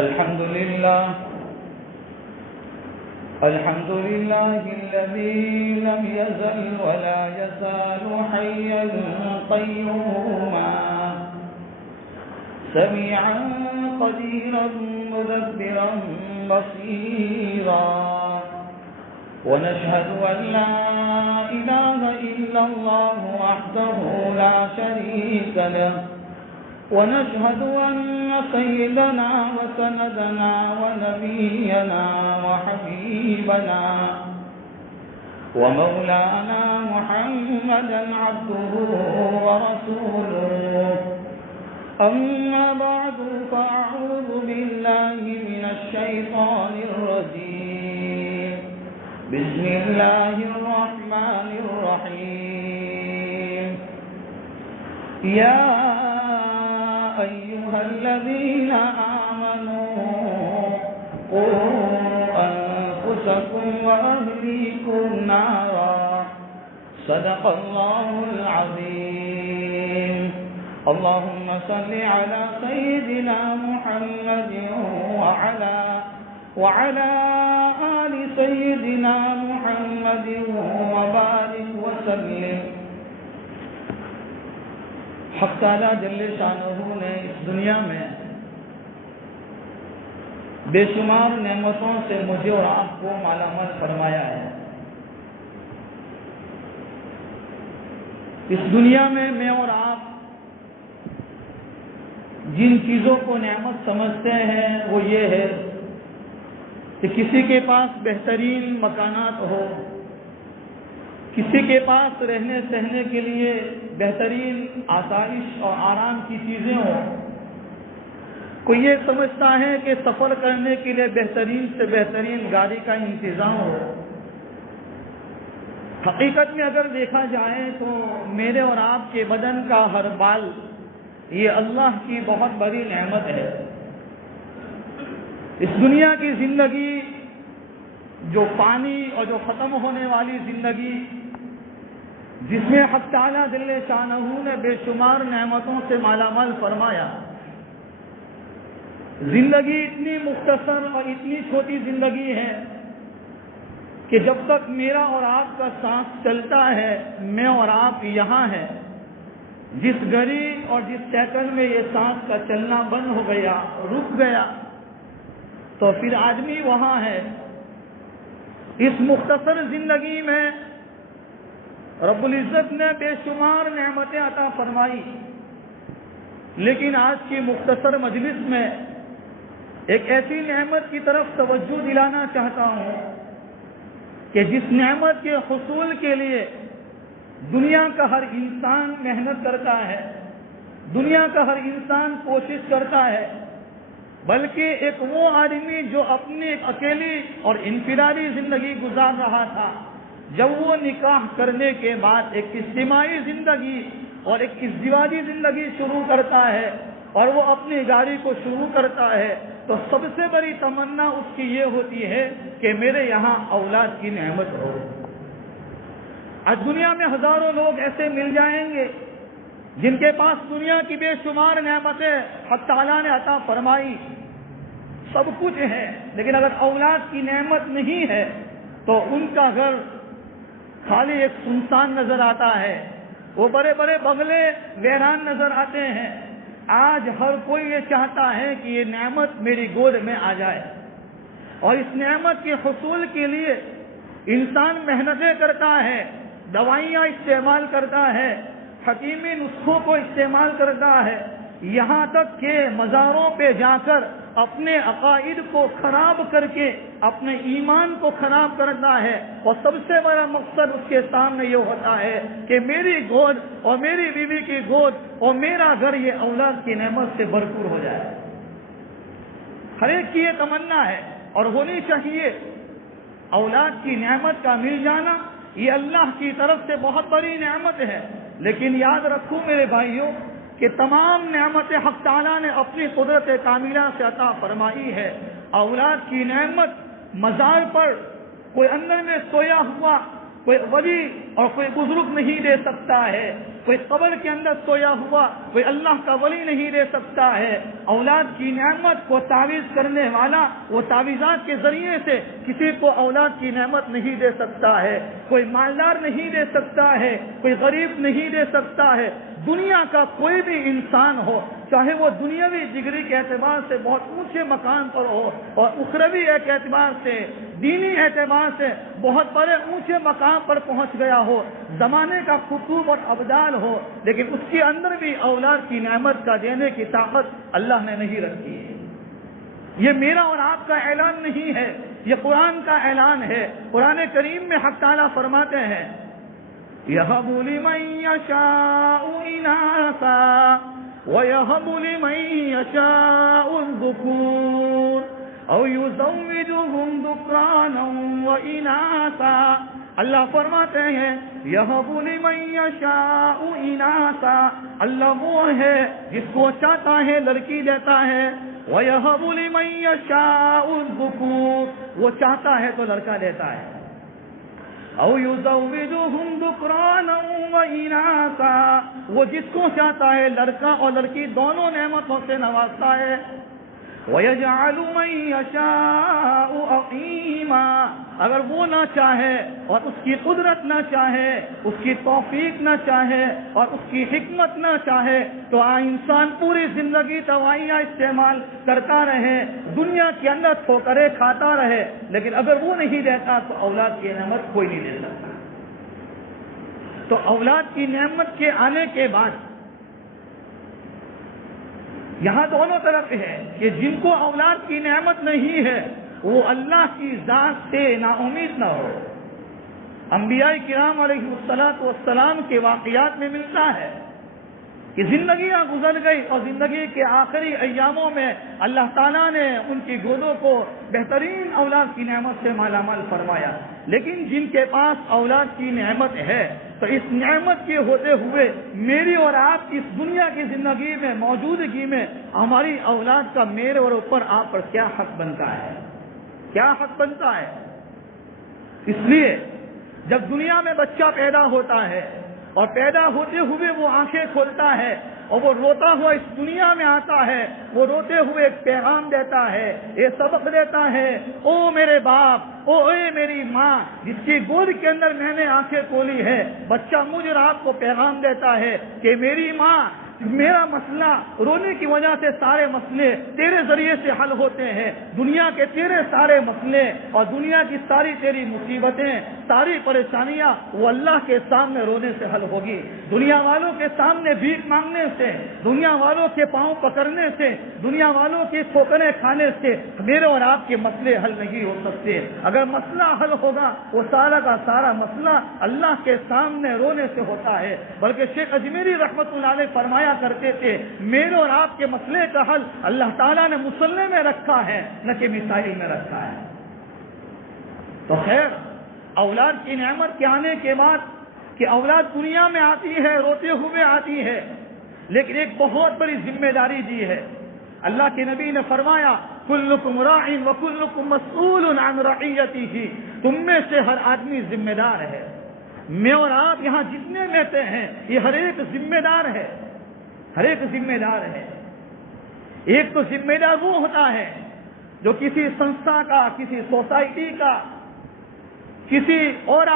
الحمد لله الذي لم يزل ولا يزال حيا قيوما سميعا قديرا مدبرا بصيرا ونشهد أن لا إله إلا الله وحده لا شريك له ونشهد أن سيدنا وسندنا ونبينا وحبيبنا ومولانا محمدا عبده ورسوله أما بعد فأعوذ بالله من الشيطان الرجيم بسم الله الرحمن الرحيم يا أيها الذين آمنوا قوا أنفسكم وأهليكم نارا صدق الله العظيم اللهم صل على سيدنا محمد وعلى آل سيدنا محمد وبارك وسلم. حق تعالی جل شانہ نے اس دنیا میں بے شمار نعمتوں سے مجھے اور آپ کو مالا مال فرمایا ہے. اس دنیا میں میں اور آپ جن چیزوں کو نعمت سمجھتے ہیں وہ یہ ہے کہ کسی کے پاس بہترین مکانات ہو، کسی کے پاس رہنے سہنے کے لیے بہترین آسائش اور آرام کی چیزیں ہوں. کوئی یہ سمجھتا ہے کہ سفر کرنے کے لیے بہترین سے بہترین گاڑی کا انتظام ہو. حقیقت میں اگر دیکھا جائے تو میرے اور آپ کے بدن کا ہر بال یہ اللہ کی بہت بڑی نعمت ہے. اس دنیا کی زندگی جو پانی اور جو ختم ہونے والی زندگی، جس میں حق تعالی جل شانہ نے بے شمار نعمتوں سے مالا مال فرمایا، زندگی اتنی مختصر اور اتنی چھوٹی زندگی ہے کہ جب تک میرا اور آپ کا سانس چلتا ہے، میں اور آپ یہاں ہیں. جس گھڑی اور جس سیکنڈ میں یہ سانس کا چلنا بند ہو گیا، رک گیا، تو پھر آدمی وہاں ہے. اس مختصر زندگی میں رب العزت نے بے شمار نعمتیں عطا فرمائی، لیکن آج کی مختصر مجلس میں ایک ایسی نعمت کی طرف توجہ دلانا چاہتا ہوں کہ جس نعمت کے حصول کے لیے دنیا کا ہر انسان محنت کرتا ہے، دنیا کا ہر انسان کوشش کرتا ہے، بلکہ ایک وہ آدمی جو اپنی اکیلی اور انفرادی زندگی گزار رہا تھا، جب وہ نکاح کرنے کے بعد ایک اجتماعی زندگی اور ایک ازدواجی زندگی شروع کرتا ہے اور وہ اپنی گاڑی کو شروع کرتا ہے، تو سب سے بڑی تمنا اس کی یہ ہوتی ہے کہ میرے یہاں اولاد کی نعمت ہو. آج دنیا میں ہزاروں لوگ ایسے مل جائیں گے جن کے پاس دنیا کی بے شمار نعمتیں حق تعالیٰ نے عطا فرمائی، سب کچھ ہے، لیکن اگر اولاد کی نعمت نہیں ہے تو ان کا گھر خالی ایک سنسان نظر آتا ہے. وہ بڑے بڑے بنگلے ویران نظر آتے ہیں. آج ہر کوئی یہ چاہتا ہے کہ یہ نعمت میری گود میں آ جائے، اور اس نعمت کے حصول کے لیے انسان محنتیں کرتا ہے، دوائیاں استعمال کرتا ہے، حکیمی نسخوں کو استعمال کرتا ہے، یہاں تک کہ مزاروں پہ جا کر اپنے عقائد کو خراب کر کے اپنے ایمان کو خراب کرتا ہے. اور سب سے بڑا مقصد اس کے سامنے یہ ہوتا ہے کہ میری گود اور میری بیوی کی گود اور میرا گھر یہ اولاد کی نعمت سے بھرپور ہو جائے. ہر ایک کی یہ تمنا ہے اور ہونی چاہیے. اولاد کی نعمت کا مل جانا یہ اللہ کی طرف سے بہت بڑی نعمت ہے، لیکن یاد رکھو میرے بھائیوں کہ تمام نعمتیں حق تعالیٰ نے اپنی قدرت کاملہ سے عطا فرمائی ہے. اولاد کی نعمت مزار پر کوئی اندر میں سویا ہوا کوئی ولی اور کوئی بزرگ نہیں دے سکتا ہے. کوئی قبر کے اندر سویا ہوا کوئی اللہ کا ولی نہیں دے سکتا ہے۔ اولاد کی نعمت کو تعویذ کرنے والا وہ تعویذات کے ذریعے سے کسی کو اولاد کی نعمت نہیں دے سکتا ہے۔ کوئی مالدار نہیں دے سکتا ہے، کوئی غریب نہیں دے سکتا ہے۔ دنیا کا کوئی بھی انسان ہو، چاہے وہ دنیاوی ڈگری کے اعتبار سے بہت اونچے مقام پر ہو اور اخروی ایک اعتبار سے، دینی اعتبار سے بہت بڑے اونچے مقام پر پہنچ گیا ہو، زمانے کا قطب اور ابدال ہو، لیکن اس کے اندر بھی اولاد کی نعمت کا دینے کی طاقت اللہ نے نہیں رکھی ہے۔ یہ میرا اور آپ کا اعلان نہیں ہے، یہ قرآن کا اعلان ہے۔ قرآن کریم میں حق تعالیٰ فرماتے ہیں یَهَبُ لِمَن يَشَاءُ إِنَاثًا وَيَهَبُ لِمَن يَشَاءُ الذُّكُورَ أَوْ يُزَوِّجُهُمْ ذُكْرَانًا وَإِنَاثًا۔ اللہ فرماتے ہیں یَهَبُ لِمَن يَشَاءُ إِنَاثًا، اللہ وہ ہے جس کو چاہتا ہے لڑکی دیتا ہے، وَيَهَبُ لِمَن يَشَاءُ الذُّكُورَ، وہ چاہتا ہے تو لڑکا دیتا ہے، او یزوجہم ذکرانا واناثا، وہ جس کو چاہتا ہے لڑکا اور لڑکی دونوں نعمتوں سے نوازتا ہے، وَيَجْعَلُ مَن يَشَاءُ عَقِيمًا، اگر وہ نہ چاہے اور اس کی قدرت نہ چاہے، اس کی توفیق نہ چاہے اور اس کی حکمت نہ چاہے تو انسان پوری زندگی دوائیاں استعمال کرتا رہے، دنیا کے اندر ٹھوکریں کھاتا رہے، لیکن اگر وہ نہیں دیتا تو اولاد کی نعمت کوئی نہیں دے سکتا۔ تو اولاد کی نعمت کے آنے کے بعد یہاں دونوں طرف ہے کہ جن کو اولاد کی نعمت نہیں ہے وہ اللہ کی ذات سے نا امید نہ ہو۔ انبیاء کرام علیہ السلام کے واقعات میں ملتا ہے کہ زندگیاں گزر گئی اور زندگی کے آخری ایاموں میں اللہ تعالیٰ نے ان کی گودوں کو بہترین اولاد کی نعمت سے مالا مال فرمایا، لیکن جن کے پاس اولاد کی نعمت ہے تو اس نعمت کے ہوتے ہوئے میری اور آپ کی اس دنیا کی زندگی میں موجودگی میں ہماری اولاد کا میرے اور اوپر آپ پر کیا حق بنتا ہے، کیا حق بنتا ہے؟ اس لیے جب دنیا میں بچہ پیدا ہوتا ہے اور پیدا ہوتے ہوئے وہ آنکھیں کھولتا ہے اور وہ روتا ہوا اس دنیا میں آتا ہے، وہ روتے ہوئے ایک پیغام دیتا ہے، یہ سبق دیتا ہے، او میرے باپ، او اے میری ماں جس کی گود کے اندر میں نے آنکھیں کھولی ہے۔ بچہ مجھ اور آپ کو پیغام دیتا ہے کہ میری ماں، میرا مسئلہ رونے کی وجہ سے سارے مسئلے تیرے ذریعے سے حل ہوتے ہیں، دنیا کے تیرے سارے مسئلے اور دنیا کی ساری تیری مصیبتیں، ساری پریشانیاں وہ اللہ کے سامنے رونے سے حل ہوگی۔ دنیا والوں کے سامنے بھیک مانگنے سے، دنیا والوں کے پاؤں پکڑنے سے، دنیا والوں کی ٹھوکریں کھانے سے میرے اور آپ کے مسئلے حل نہیں ہو سکتے۔ اگر مسئلہ حل ہوگا وہ سارا کا سارا مسئلہ اللہ کے سامنے رونے سے ہوتا ہے۔ بلکہ شیخ اجمیری رحمۃ اللہ علیہ فرمایا کرتے تھے میرے اور آپ کے مسئلے کا حل اللہ تعالیٰ نے مصلی میں رکھا ہے نہ کہ میسائل میں رکھا ہے۔ تو خیر، اولاد کی نعمت کے آنے کے بعد کہ اولاد دنیا میں آتی ہے، روتے ہوئے آتی ہے، لیکن ایک بہت بڑی ذمہ داری دی ہے۔ اللہ کے نبی نے فرمایا کلکم راع وکلکم مسئول عن رعیتہ، تم میں سے ہر آدمی ذمہ دار ہے۔ میں اور آپ یہاں جتنے بیٹھے ہیں یہ ہر ایک ذمہ دار ہے، ہر ایک ذمہ دار ہے۔ ایک تو ذمہ دار وہ ہوتا ہے جو کسی سنستھا کا، کسی سوسائٹی کا، کسی اور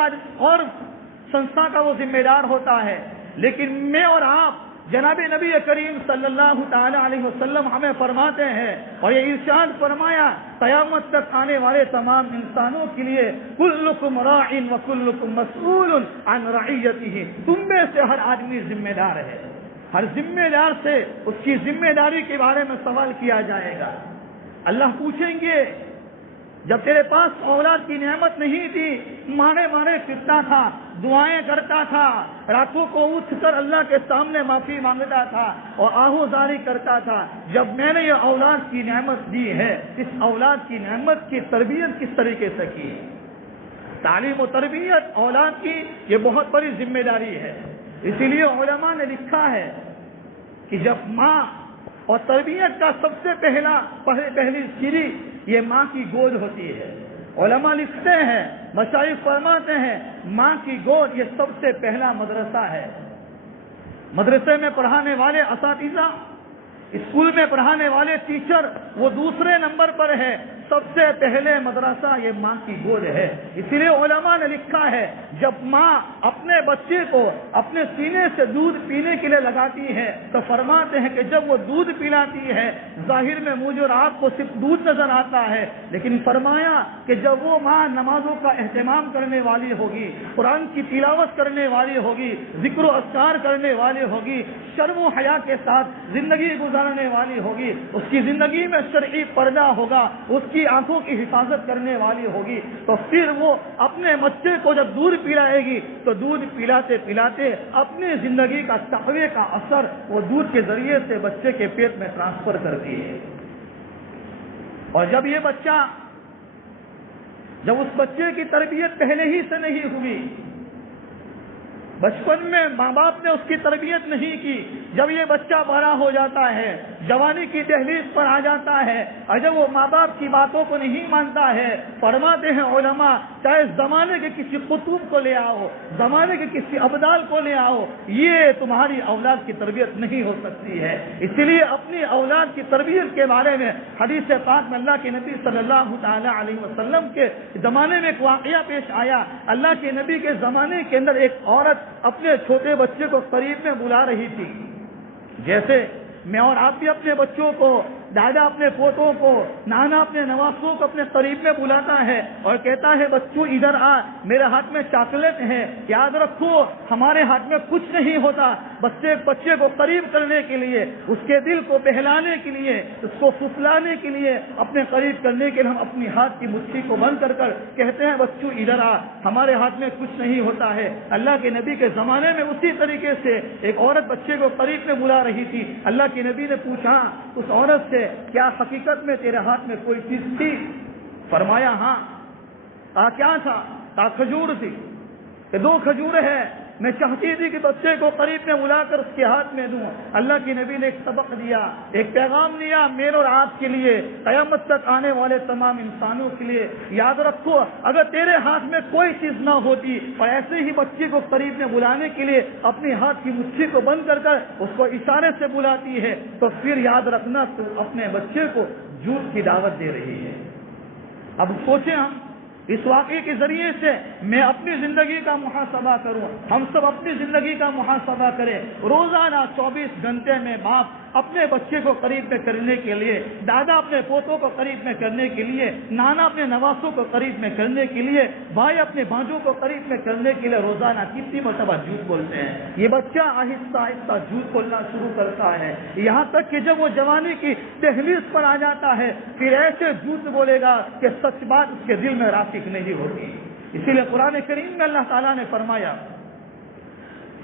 سنستھا کا وہ ذمہ دار ہوتا ہے، لیکن میں اور آپ جناب نبی کریم صلی اللہ تعالی علیہ وسلم ہمیں فرماتے ہیں اور یہ ارشاد فرمایا قیامت تک آنے والے تمام انسانوں کے لیے کلکم راع وکلکم مسئول عن رعیتہ، تم میں سے ہر آدمی ذمہ دار ہے۔ ہر ذمہ دار سے اس کی ذمہ داری کے بارے میں سوال کیا جائے گا۔ اللہ پوچھیں گے جب تیرے پاس اولاد کی نعمت نہیں تھی، مارے پھرتا تھا، دعائیں کرتا تھا، راتوں کو اٹھ کر اللہ کے سامنے معافی مانگتا تھا اور آہوزاری کرتا تھا، جب میں نے یہ اولاد کی نعمت دی ہے، اس اولاد کی نعمت کی تربیت کس طریقے سے کی؟ تعلیم و تربیت اولاد کی یہ بہت بڑی ذمہ داری ہے۔ اسی لیے علماء نے لکھا ہے کہ جب ماں اور تربیت کا سب سے پہلی سیڑھی یہ ماں کی گود ہوتی ہے۔ علماء لکھتے ہیں، مشائخ فرماتے ہیں، ماں کی گود یہ سب سے پہلا مدرسہ ہے۔ مدرسے میں پڑھانے والے اساتذہ، اسکول میں پڑھانے والے ٹیچر وہ دوسرے نمبر پر ہے، سب سے پہلے مدرسہ یہ ماں کی گود ہے۔ اسی لیے علماء نے لکھا ہے جب ماں اپنے بچے کو اپنے سینے سے دودھ پینے کے لیے لگاتی ہے تو فرماتے ہیں کہ جب وہ دودھ پلاتی ہے ظاہر میں مجھے اور آپ کو صرف دودھ نظر آتا ہے، لیکن فرمایا کہ جب وہ ماں نمازوں کا اہتمام کرنے والی ہوگی، قرآن کی تلاوت کرنے والی ہوگی، ذکر و اذکار کرنے والی ہوگی، شرم و حیا کے ساتھ زندگی گزارنے والی ہوگی، اس کی زندگی میں شرعی پردہ ہوگا، اس کی آنکھوں کی حفاظت کرنے والی ہوگی، تو پھر وہ اپنے بچے کو جب دودھ پلائے گی تو دودھ پلاتے پلاتے اپنی زندگی کا تقوی کا اثر وہ دودھ کے ذریعے سے بچے کے پیٹ میں ٹرانسفر کرتی ہے۔ اور جب یہ بچہ، جب اس بچے کی تربیت پہلے ہی سے نہیں ہوئی، بچپن میں ماں باپ نے اس کی تربیت نہیں کی، جب یہ بچہ بڑا ہو جاتا ہے، جوانی کی دہلیز پر آ جاتا ہے، اور جب وہ ماں باپ کی باتوں کو نہیں مانتا ہے، فرماتے ہیں علماء چاہے زمانے کے کسی قطب کو لے آؤ، زمانے کے کسی ابدال کو لے آؤ، یہ تمہاری اولاد کی تربیت نہیں ہو سکتی ہے۔ اسی لیے اپنی اولاد کی تربیت کے بارے میں حدیث پاک میں اللہ کے نبی صلی اللہ تعالی علیہ وسلم کے زمانے میں ایک واقعہ پیش آیا۔ اللہ کے نبی کے زمانے کے اندر ایک عورت اپنے چھوٹے بچے کو قریب میں بلا رہی تھی، جیسے میں اور آپ بھی اپنے بچوں کو، دادا اپنے پوتوں کو، نانا اپنے نواسوں کو اپنے قریب میں بلاتا ہے اور کہتا ہے بچوں ادھر آ، میرے ہاتھ میں چاکلیٹ ہے، یاد رکھو ہمارے ہاتھ میں کچھ نہیں ہوتا، بچے کو قریب کرنے کے لیے، اس کے دل کو بہلانے کے لیے، اس کو پھسلانے کے لیے، اپنے قریب کرنے کے لیے ہم اپنی ہاتھ کی مٹھی کو بند کر کر کہتے ہیں بچوں ادھر آ، ہمارے ہاتھ میں کچھ نہیں ہوتا ہے۔ اللہ کے نبی کے زمانے میں اسی طریقے سے ایک عورت بچے کو قریب میں بلا رہی تھی۔ اللہ کے نبی نے پوچھا اس عورت سے کیا حقیقت میں تیرے ہاتھ میں کوئی چیز تھی؟ فرمایا ہاں۔ کیا تھا؟ کھجور تھی، کہ 2 کھجور ہے، میں چاہتی تھی کہ بچے کو قریب میں بلا کر اس کے ہاتھ میں دوں۔ اللہ کے نبی نے ایک سبق دیا، ایک پیغام دیا میرے اور آپ کے لیے، قیامت تک آنے والے تمام انسانوں کے لیے، یاد رکھو اگر تیرے ہاتھ میں کوئی چیز نہ ہوتی اور ایسے ہی بچے کو قریب میں بلانے کے لیے اپنے ہاتھ کی مٹھی کو بند کر کر اس کو اشارے سے بلاتی ہے تو پھر یاد رکھنا تو اپنے بچے کو جھوٹ کی دعوت دے رہی ہے۔ اب سوچیں ہم اس واقعے کے ذریعے سے میں اپنی زندگی کا محاسبہ کروں، ہم سب اپنی زندگی کا محاسبہ کریں۔ روزانہ 24 گھنٹے میں باپ اپنے بچے کو قریب میں کرنے کے لیے، دادا اپنے پوتوں کو قریب میں کرنے کے لیے، نانا اپنے نواسوں کو قریب میں کرنے کے لیے، بھائی اپنے بھانجوں کو قریب میں کرنے کے لیے روزانہ کتنی مرتبہ جھوٹ بولتے ہیں۔ یہ بچہ آہستہ آہستہ جھوٹ بولنا شروع کرتا ہے، یہاں تک کہ جب وہ جوانی کی دہلیز پر آ جاتا ہے پھر ایسے جھوٹ بولے گا کہ سچ بات اس کے دل میں راسخ نہیں ہوگی۔ اسی لیے قرآن کریم میں اللہ تعالیٰ نے فرمایا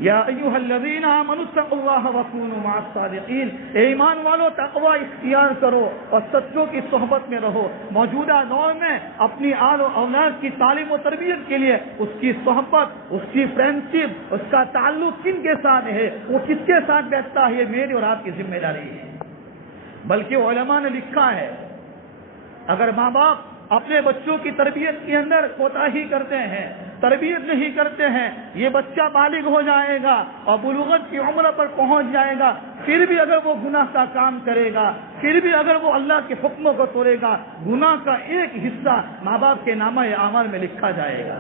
یا ایھا الذین آمنوا اتقوا اللہ وکونوا مع الصادقین، اے ایمان والو تقوی اختیار کرو اور سچوں کی صحبت میں رہو۔ موجودہ دور میں اپنی آل و اولاد کی تعلیم و تربیت کے لیے اس کی صحبت، اس کی فرینڈشپ، اس کا تعلق کن کے ساتھ ہے، وہ کس کے ساتھ بیٹھتا ہے، یہ میری اور آپ کی ذمہ داری ہے۔ بلکہ علماء نے لکھا ہے اگر ماں باپ اپنے بچوں کی تربیت کے اندر کوتاہی کرتے ہیں، تربیت نہیں کرتے ہیں، یہ بچہ بالغ ہو جائے گا اور بلوغت کی عمر پر پہنچ جائے گا، پھر بھی اگر وہ گناہ کا کام کرے گا، پھر بھی اگر وہ اللہ کے حکموں کو توڑے گا، گناہ کا ایک حصہ ماں باپ کے نامہ اعمال میں لکھا جائے گا،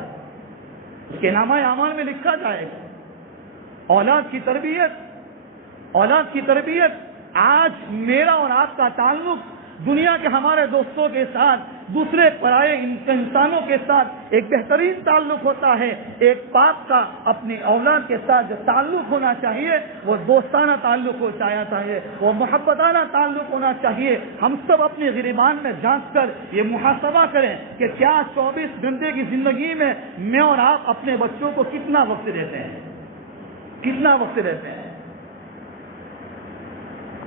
اس کے نامہ اعمال میں لکھا جائے گا۔ اولاد کی تربیت آج میرا اور آپ کا تعلق دنیا کے ہمارے دوستوں کے ساتھ، دوسرے پرائے انسانوں کے ساتھ ایک بہترین تعلق ہوتا ہے۔ ایک باپ کا اپنی اولاد کے ساتھ جو تعلق ہونا چاہیے وہ دوستانہ تعلق ہونا چاہیے، وہ محبتانہ تعلق ہونا چاہیے۔ ہم سب اپنی گریبان میں جھانک کر یہ محاسبہ کریں کہ کیا 24 گھنٹے کی زندگی میں میں اور آپ اپنے بچوں کو کتنا وقت دیتے ہیں، کتنا وقت دیتے ہیں۔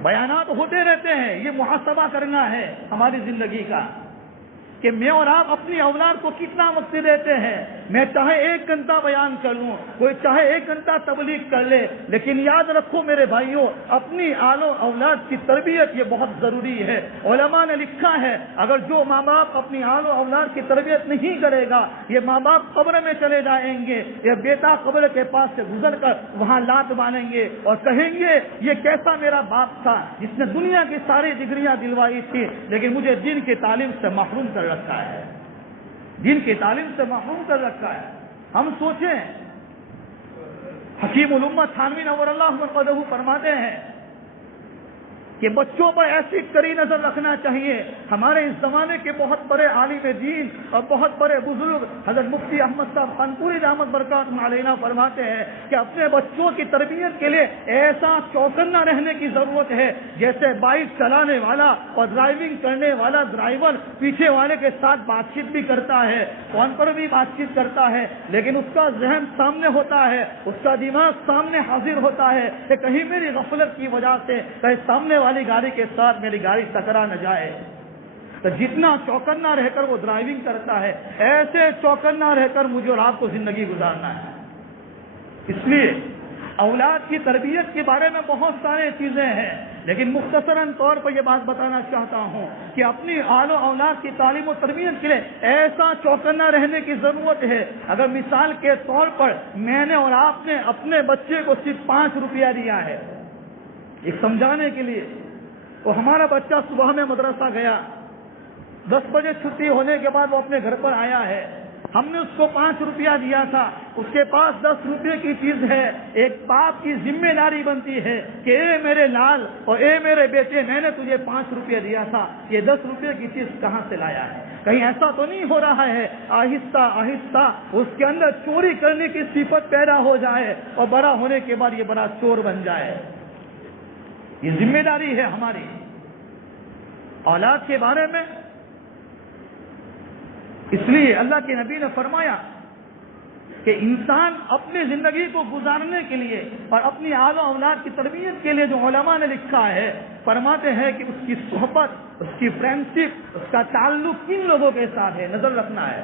بیانات ہوتے رہتے ہیں، یہ محاسبہ کرنا ہے ہماری زندگی کا کہ میں اور آپ اپنی اولاد کو کتنا وقت دیتے ہیں۔ میں چاہے 1 گھنٹہ بیان کر لوں، کوئی چاہے 1 گھنٹہ تبلیغ کر لے، لیکن یاد رکھو میرے بھائیوں، اپنی آل و اولاد کی تربیت یہ بہت ضروری ہے۔ علماء نے لکھا ہے اگر جو ماں باپ اپنی آل و اولاد کی تربیت نہیں کرے گا، یہ ماں باپ قبر میں چلے جائیں گے، یہ بیٹا قبر کے پاس سے گزر کر وہاں لات مانیں گے اور کہیں گے یہ کیسا میرا باپ تھا جس نے دنیا کی ساری ڈگریاں دلوائی تھی لیکن مجھے دین کی تعلیم سے محروم کر رکھا ہے، دین کی تعلیم سے محروم کر رکھا ہے۔ ہم سوچیں، حکیم الامت تھانوی نور اللہ مرقدہ فرماتے ہیں کہ بچوں پر ایسی کڑی نظر رکھنا چاہیے۔ ہمارے اس زمانے کے بہت بڑے عالم دین اور بہت بڑے بزرگ حضرت مفتی احمد صاحب خانپوری رحمت برکاتہ علیہ فرماتے ہیں کہ اپنے بچوں کی تربیت کے لیے ایسا چوکنا رہنے کی ضرورت ہے جیسے بائک چلانے والا اور ڈرائیونگ کرنے والا ڈرائیور پیچھے والے کے ساتھ بات چیت بھی کرتا ہے، فون پر بھی بات چیت کرتا ہے، لیکن اس کا ذہن سامنے ہوتا ہے، اس کا دماغ سامنے حاضر ہوتا ہے کہ کہیں میری غفلت کی وجہ سے کہیں سامنے والی گاڑی کے ساتھ میری گاڑی ٹکرا نہ جائے۔ تو جتنا چوکنا رہ کر وہ ڈرائیونگ کرتا ہے، ایسے چوکنا رہ کر مجھے اور آپ کو زندگی گزارنا ہے۔ اس لیے اولاد کی تربیت کے بارے میں بہت سارے چیزیں ہیں، لیکن مختصراً طور پر یہ بات بتانا چاہتا ہوں کہ اپنی آل و اولاد کی تعلیم و تربیت کے لیے ایسا چوکنا رہنے کی ضرورت ہے۔ اگر مثال کے طور پر میں نے اور آپ نے اپنے بچے کو صرف 5 روپیہ دیا ہے ایک سمجھانے کے لیے، تو ہمارا بچہ صبح میں مدرسہ گیا، 10 بجے چھٹی ہونے کے بعد وہ اپنے گھر پر آیا ہے، ہم نے اس کو 5 روپیہ دیا تھا، اس کے پاس 10 روپے کی چیز ہے۔ ایک باپ کی ذمہ داری بنتی ہے کہ اے میرے لال اور اے میرے بیٹے، میں نے تجھے 5 روپیہ دیا تھا، یہ 10 روپے کی چیز کہاں سے لایا ہے؟ کہیں ایسا تو نہیں ہو رہا ہے آہستہ آہستہ اس کے اندر چوری کرنے کی صفت پیدا ہو جائے اور بڑا ہونے کے بعد یہ بڑا چور بن جائے؟ یہ ذمہ داری ہے ہماری اولاد کے بارے میں۔ اس لیے اللہ کے نبی نے فرمایا کہ انسان اپنی زندگی کو گزارنے کے لیے اور اپنی آل و اولاد کی تربیت کے لیے جو علماء نے لکھا ہے، فرماتے ہیں کہ اس کی صحبت، اس کی فرینڈشپ، اس کا تعلق کن لوگوں کے ساتھ ہے نظر رکھنا ہے۔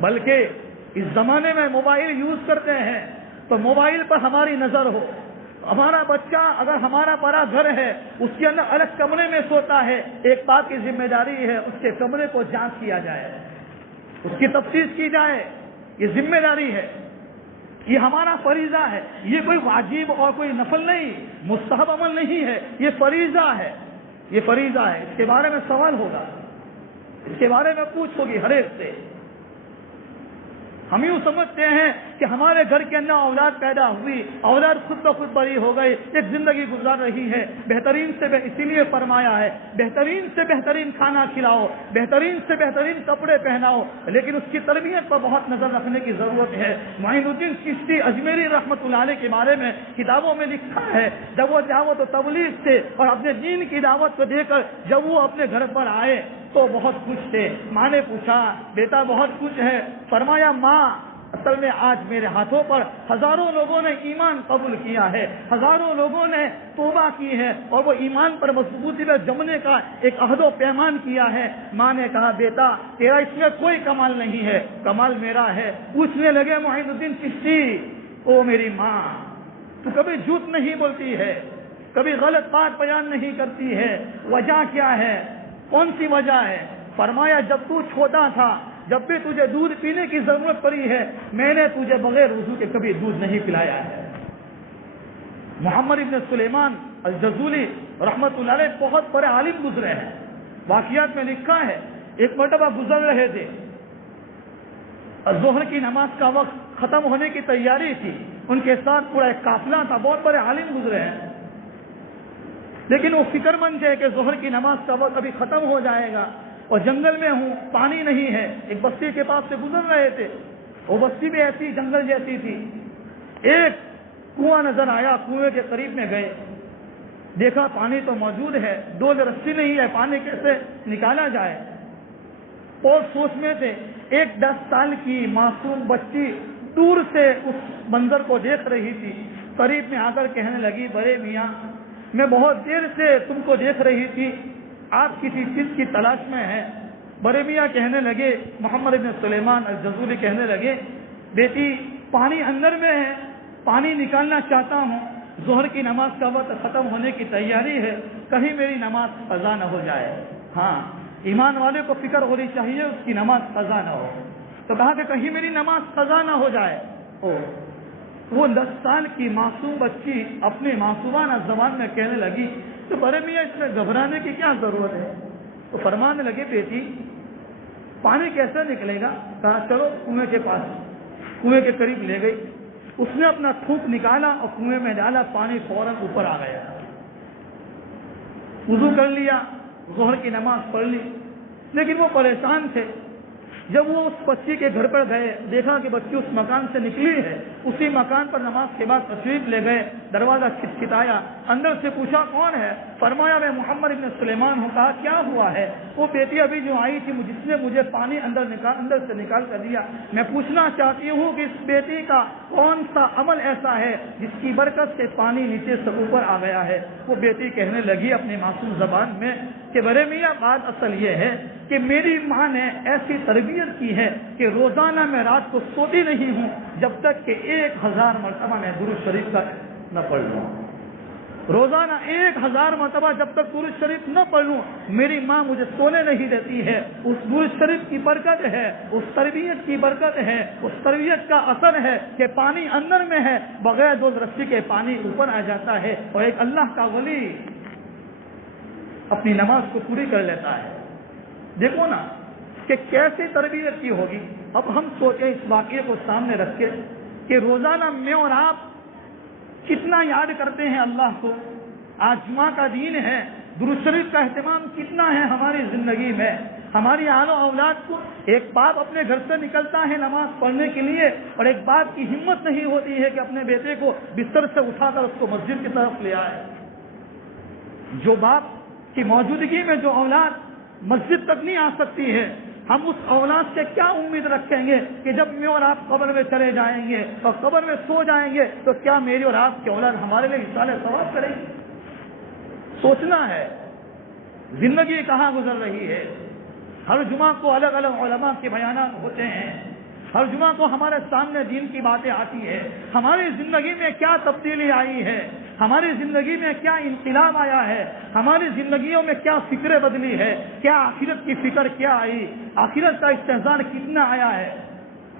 بلکہ اس زمانے میں موبائل یوز کرتے ہیں تو موبائل پر ہماری نظر ہو۔ ہمارا بچہ اگر ہمارا بڑا گھر ہے، اس کے اندر الگ کمرے میں سوتا ہے، ایک بات کی ذمہ داری ہے اس کے کمرے کو جانچ کیا جائے، اس کی تفتیش کی جائے، یہ ذمہ داری ہے، یہ ہمارا فریضہ ہے۔ یہ کوئی واجب اور کوئی نفل نہیں، مستحب عمل نہیں ہے، یہ فریضہ ہے، یہ فریضہ ہے۔ اس کے بارے میں سوال ہوگا، اس کے بارے میں پوچھ ہوگی ہر ایک سے۔ ہم یوں سمجھتے ہیں کہ ہمارے گھر کے اندر اولاد پیدا ہوئی، اولاد خود بخود بڑی ہو گئی، ایک زندگی گزار رہی ہے، بہترین سے اسی لیے فرمایا ہے بہترین سے بہترین کھانا کھلاؤ، بہترین سے بہترین کپڑے پہناؤ، لیکن اس کی تربیت پر بہت نظر رکھنے کی ضرورت ہے۔ معین الدین چشتی اجمیری رحمۃ اللہ علیہ کے بارے میں کتابوں میں لکھا ہے، جب وہ دعوت و تبلیغ سے اور اپنے دین کی دعوت کو دے کر جب وہ اپنے گھر پر آئے تو بہت خوش تھے۔ ماں نے پوچھا بیٹا بہت خوش ہے؟ فرمایا ماں اصل میں آج میرے ہاتھوں پر ہزاروں لوگوں نے ایمان قبول کیا ہے، ہزاروں لوگوں نے توبہ کی ہے اور وہ ایمان پر مضبوطی میں جمنے کا ایک عہد و پیمان کیا ہے۔ ماں نے کہا بیٹا تیرا اس میں کوئی کمال نہیں ہے، کمال میرا ہے۔ پوچھنے لگے معین الدین چشتی، او میری ماں تو کبھی جھوٹ نہیں بولتی ہے، کبھی غلط بات بیان نہیں کرتی ہے، وجہ کیا ہے؟ کون سی وجہ ہے؟ فرمایا جب تو چھوٹا تھا، جب بھی تجھے دودھ پینے کی ضرورت پڑی ہے، میں نے تجھے بغیر وضو کے کبھی دودھ نہیں پلایا ہے۔ محمد ابن سلیمان الجزولی رحمت اللہ علیہ بہت بڑے عالم گزرے ہیں، واقعات میں لکھا ہے ایک مرتبہ گزر رہے تھے، ظہر کی نماز کا وقت ختم ہونے کی تیاری تھی، ان کے ساتھ پورا ایک قافلہ تھا، بہت بڑے عالم گزرے ہیں، لیکن وہ فکر مند ہے کہ ظہر کی نماز کا وقت ابھی ختم ہو جائے گا اور جنگل میں ہوں، پانی نہیں ہے، ایک بستی کے پاس سے گزر رہے تھے، وہ بستی بھی ایسی جنگل جیسی تھی، ایک کنواں نظر آیا، کنویں کے قریب میں گئے، دیکھا پانی تو موجود ہے، ڈول رسی نہیں ہے، پانی کیسے نکالا جائے؟ اور سوچ میں تھے، ایک 10 سال کی معصوم بچی دور سے اس منظر کو دیکھ رہی تھی، قریب میں آ کر کہنے لگی بڑے میاں میں بہت دیر سے تم کو دیکھ رہی تھی، آپ کسی چیز کی تلاش میں ہیں؟ بڑے میاں کہنے لگے، محمد بن سلیمان الجزولی کہنے لگے، بیٹی پانی اندر میں ہے، پانی نکالنا چاہتا ہوں، ظہر کی نماز کا وقت ختم ہونے کی تیاری ہے، کہیں میری نماز قضا نہ ہو جائے۔ ہاں، ایمان والے کو فکر ہونی چاہیے اس کی نماز قضا نہ ہو۔ تو کہا کہ کہیں میری نماز قضا نہ ہو جائے۔ وہ 10 سال کی معصوم بچی اپنے معصومانہ زبان میں کہنے لگی، تو بڑے میاں اس میں گھبرانے کی کیا ضرورت ہے؟ تو فرمانے لگے، بیٹی پانی کیسے نکلے گا؟ کہا چلو کنویں کے پاس، کنویں کے قریب لے گئی، اس نے اپنا تھوک نکالا اور کنویں میں ڈالا، پانی فوراً اوپر آ گیا۔ وضو کر لیا، ظہر کی نماز پڑھ لی، لیکن وہ پریشان تھے۔ جب وہ اس بچی کے گھر پر گئے، دیکھا کہ بچی اس مکان سے نکلی ہے، اسی مکان پر نماز کے بعد تشریف لے گئے، دروازہ کھٹکھٹایا، اندر سے پوچھا کون ہے؟ فرمایا میں محمد بن سلیمان ہوں۔ کہا کیا ہوا ہے؟ وہ بیٹی ابھی جو آئی تھی جس نے مجھے پانی اندر سے نکال کر دیا، میں پوچھنا چاہتی ہوں کہ اس بیٹی کا کون سا عمل ایسا ہے جس کی برکت سے پانی نیچے سے اوپر آ گیا ہے؟ وہ بیٹی کہنے لگی اپنی معصوم زبان میں کہ بڑے میاں بات اصل یہ ہے کہ میری ماں نے ایسی تربیت کی ہے کہ روزانہ میں رات کو سوتی نہیں ہوں جب تک کہ 1000 مرتبہ میں درود شریف کا نہ پڑھ لوں۔ روزانہ 1000 مرتبہ جب تک درود شریف نہ پڑھ لوں، میری ماں مجھے سونے نہیں دیتی ہے۔ اس درود شریف کی برکت ہے، اس تربیت کی برکت ہے، اس تربیت کا اثر ہے کہ پانی اندر میں ہے، بغیر دو رسی کے پانی اوپر آ جاتا ہے، اور ایک اللہ کا ولی اپنی نماز کو پوری کر لیتا ہے۔ دیکھو نا کہ کیسے تربیت کی ہوگی۔ اب ہم سوچیں اس واقعے کو سامنے رکھ کے کہ روزانہ میں اور آپ کتنا یاد کرتے ہیں اللہ کو۔ آج جمعہ کا دن ہے، درود شریف کا اہتمام کتنا ہے ہماری زندگی میں۔ ہماری آل و اولاد کو، ایک باپ اپنے گھر سے نکلتا ہے نماز پڑھنے کے لیے، اور ایک باپ کی ہمت نہیں ہوتی ہے کہ اپنے بیٹے کو بستر سے اٹھا کر اس کو مسجد کی طرف لے آئے۔ جو باپ کی موجودگی میں جو اولاد مسجد تک نہیں آ سکتی ہے، ہم اس اولاد سے کیا امید رکھیں گے کہ جب میں اور آپ قبر میں چلے جائیں گے اور قبر میں سو جائیں گے تو کیا میری اور آپ کی اولاد ہمارے لیے اصلاح ثواب کرے گی؟ سوچنا ہے زندگی کہاں گزر رہی ہے۔ ہر جمعہ کو الگ الگ علماء کے بیانات ہوتے ہیں، ہر جمعہ کو ہمارے سامنے دین کی باتیں آتی ہے۔ ہماری زندگی میں کیا تبدیلی آئی ہے، ہماری زندگی میں کیا انقلاب آیا ہے، ہماری زندگیوں میں کیا فکریں بدلی ہے، کیا آخرت کی فکر کیا آئی، آخرت کا استحضار کتنا آیا ہے۔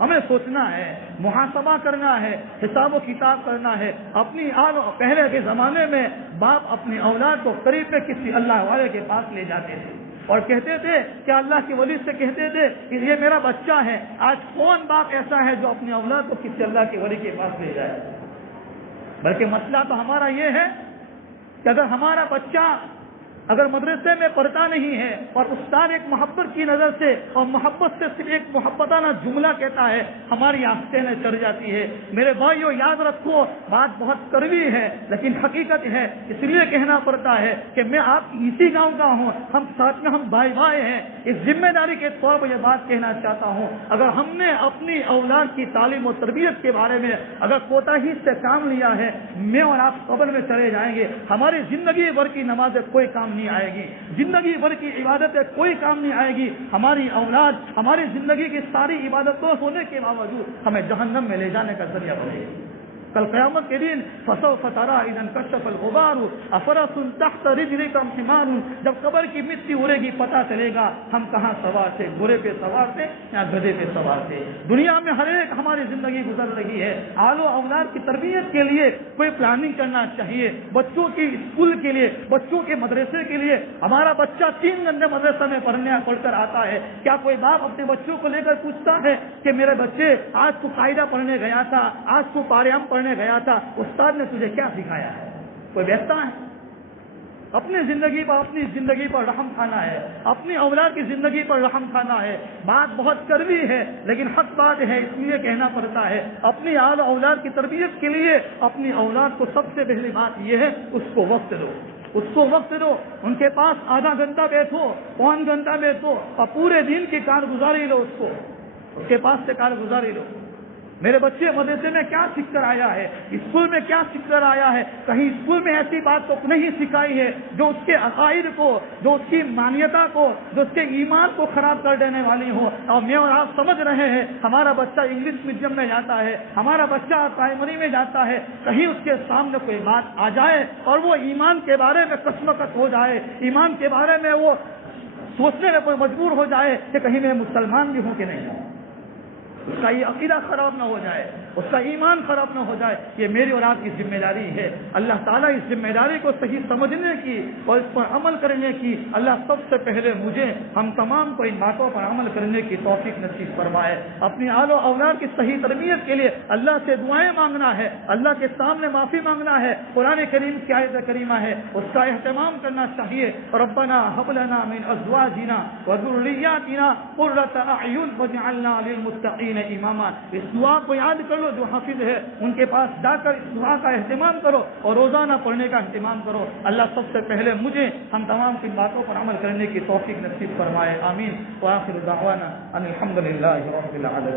ہمیں سوچنا ہے، محاسبہ کرنا ہے، حساب و کتاب کرنا ہے۔ اپنی پہلے کے زمانے میں باپ اپنی اولاد کو قریب میں کسی اللہ والے کے پاس لے جاتے تھے اور کہتے تھے کہ اللہ کے ولی سے کہتے تھے کہ یہ میرا بچہ ہے۔ آج کون باپ ایسا ہے جو اپنی اولاد کو کسی اللہ کے ولی کے پاس لے جائے؟ بلکہ مسئلہ تو ہمارا یہ ہے کہ اگر ہمارا بچہ اگر مدرسے میں پڑھتا نہیں ہے اور استاد ایک محبت کی نظر سے اور محبت سے صرف ایک محبتانہ جملہ کہتا ہے، ہماری آستینیں چڑھ جاتی ہے۔ میرے بھائیو یاد رکھو، بات بہت کڑوی ہے لیکن حقیقت ہے، اس لیے کہنا پڑتا ہے کہ میں آپ اسی گاؤں کا ہوں، ہم ساتھ میں ہم بھائی بھائی ہیں۔ اس ذمہ داری کے طور پر یہ بات کہنا چاہتا ہوں، اگر ہم نے اپنی اولاد کی تعلیم و تربیت کے بارے میں اگر کوتاہی سے کام لیا ہے، میں اور آپ قبر میں چلے جائیں گے۔ ہماری زندگی بھر کی نمازیں کوئی کام نہیں آئے گی، زندگی بھر کی عبادتیں کوئی کام نہیں آئے گی۔ ہماری اولاد ہماری زندگی کی ساری عبادتوں ہونے کے باوجود ہمیں جہنم میں لے جانے کا ذریعہ بنے گی۔ کل قیامت کے دن فسوف ترى اذا انكشف الغبار افرس تحت رجلك حمار، جب قبر کی مٹی اڑے گی پتہ چلے گا ہم کہاں سوار تھے، گھوڑے پہ سوار تھے یا گدھے پہ سوار تھے۔ دنیا میں ہر ایک ہماری زندگی گزر رہی ہے۔ آل و اولاد کی تربیت کے لیے کوئی پلاننگ کرنا چاہیے، بچوں کی اسکول کے لیے، بچوں کے مدرسے کے لیے۔ ہمارا بچہ 3 گھنٹے مدرسہ میں پڑھ کر آتا ہے، کیا کوئی باپ اپنے بچوں کو لے کر پوچھتا ہے کہ میرے بچے آج تو قاعدہ پڑھنے گیا تھا، آج تو پاریام پڑھنے گیا تھا، استاد نے تجھے کیا سکھایا ہے؟ کوئی بیٹھتا ہے؟ اپنی زندگی پر رحم کھانا ہے، اپنی اولاد کی زندگی پر رحم کھانا ہے۔ بات بہت کڑوی ہے لیکن حق بات ہے، اس لیے کہنا پڑتا ہے۔ اپنی آل اولاد کی تربیت کے لیے اپنی اولاد کو سب سے پہلی بات یہ ہے، اس کو وقت دو، اس کو وقت دو۔ ان کے پاس آدھا گھنٹہ بیٹھو، 1 گھنٹہ بیٹھو اور پورے دن کی کارگزاری لو، اس کے پاس سے کارگزاری لو۔ میرے بچے مدرسے میں کیا سیکھ کر آیا ہے، اسکول میں کیا سیکھ کر آیا ہے، کہیں اسکول میں ایسی بات تو نہیں سکھائی ہے جو اس کے عقائد کو، جو اس کی مانیتا کو، جو اس کے ایمان کو خراب کر دینے والی ہو۔ اور میں اور آپ سمجھ رہے ہیں ہمارا بچہ انگلش میڈیم میں جاتا ہے، ہمارا بچہ پرائمری میں جاتا ہے، کہیں اس کے سامنے کوئی بات آ جائے اور وہ ایمان کے بارے میں کشمکش ہو جائے، ایمان کے بارے میں وہ سوچنے میں کوئی مجبور ہو جائے کہ کہیں میں مسلمان بھی ہوں کہ نہیں ہوں، اس کا یہ عقیدہ خراب نہ ہو جائے، اس کا ایمان خراب نہ ہو جائے۔ یہ میری اور آپ کی ذمہ داری ہے۔ اللہ تعالیٰ اس ذمہ داری کو صحیح سمجھنے کی اور اس پر عمل کرنے کی اللہ سب سے پہلے مجھے، ہم تمام کو ان باتوں پر عمل کرنے کی توفیق نصیب فرمائے۔ اپنی آل و اولاد کی صحیح تربیت کے لیے اللہ سے دعائیں مانگنا ہے، اللہ کے سامنے معافی مانگنا ہے۔ قرآن کریم کی آیت کریمہ ہے، اس کا اہتمام کرنا چاہیے۔ ربنا هب لنا من ازواجنا وذرياتنا قرة اعين واجعلنا للمتقين اماما۔ اس دعا کو یاد کر لو، جو حافظ ہے ان کے پاس جا کر اس دعا کا اہتمام کرو اور روزانہ پڑھنے کا اہتمام کرو۔ اللہ سب سے پہلے مجھے، ہم تمام کی باتوں پر عمل کرنے کی توفیق نصیب فرمائے۔ آمین۔ وآخر دعوانا ان الحمد للہ رب العالمین۔